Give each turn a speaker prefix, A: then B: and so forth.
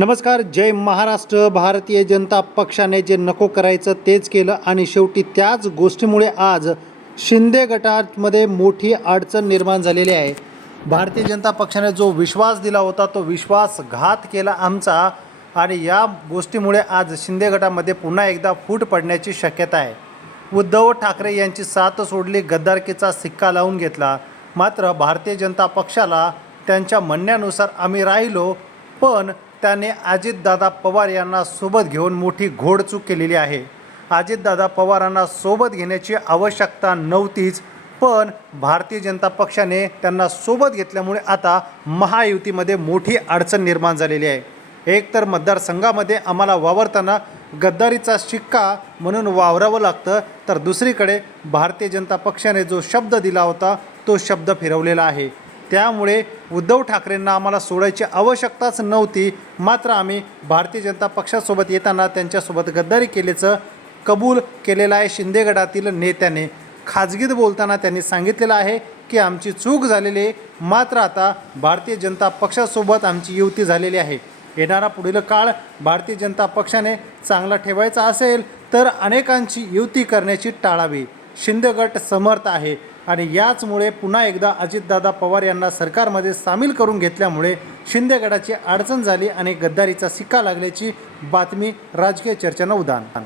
A: नमस्कार जय महाराष्ट्र. भारतीय जनता पक्षाने जे नको करायचं तेच केलं आणि शेवटी त्याच गोष्टीमुळे आज शिंदे गटामध्ये मोठी अडचण निर्माण झालेली आहे. भारतीय जनता पक्षाने जो विश्वास दिला होता तो विश्वासघात केला आमचा आणि या गोष्टीमुळे आज शिंदे गटामध्ये पुन्हा एकदा फूट पडण्याची शक्यता आहे. उद्धव ठाकरे यांची साथ सोडली गद्दारकीचा सिक्का लावून घेतला. मात्र भारतीय जनता पक्षाला त्यांच्या म्हणण्यानुसार आम्ही राहिलो पण त्याने अजितदादा पवार यांना सोबत घेऊन मोठी घोडचूक केलेली आहे. अजितदादा पवारांना सोबत घेण्याची आवश्यकता नव्हतीच पण भारतीय जनता पक्षाने त्यांना सोबत घेतल्यामुळे आता महायुतीमध्ये मोठी अडचण निर्माण झालेली आहे. एकतर मतदारसंघामध्ये आम्हाला वावरताना गद्दारीचा शिक्का म्हणून वावरावं लागतं तर दुसरीकडे भारतीय जनता पक्षाने जो शब्द दिला होता तो शब्द फिरवलेला आहे. त्यामुळे उद्धव ठाकरेंना आम्हाला सोडायची आवश्यकताच नव्हती. मात्र आम्ही भारतीय जनता पक्षासोबत येताना त्यांच्यासोबत गद्दारी केल्याचं कबूल केलेलं आहे शिंदे गटातील नेत्याने. खाजगीत बोलताना त्यांनी सांगितलेलं आहे की आमची चूक झालेली आहे. मात्र आता भारतीय जनता पक्षासोबत आमची युती झालेली आहे. येणारा पुढील काळ भारतीय जनता पक्षाने चांगला ठेवायचा असेल तर अनेकांची युती करण्याची टाळावी. शिंदे गट समर्थ आहे. आणि याचमुळे पुन्हा एकदा अजितदादा पवार यांना सरकारमध्ये सामील करून घेतल्यामुळे शिंदे गटाची अडचण झाली आणि गद्दारीचा सिक्का लागल्याची बातमी राजकीय चर्चेनं उदाहरण.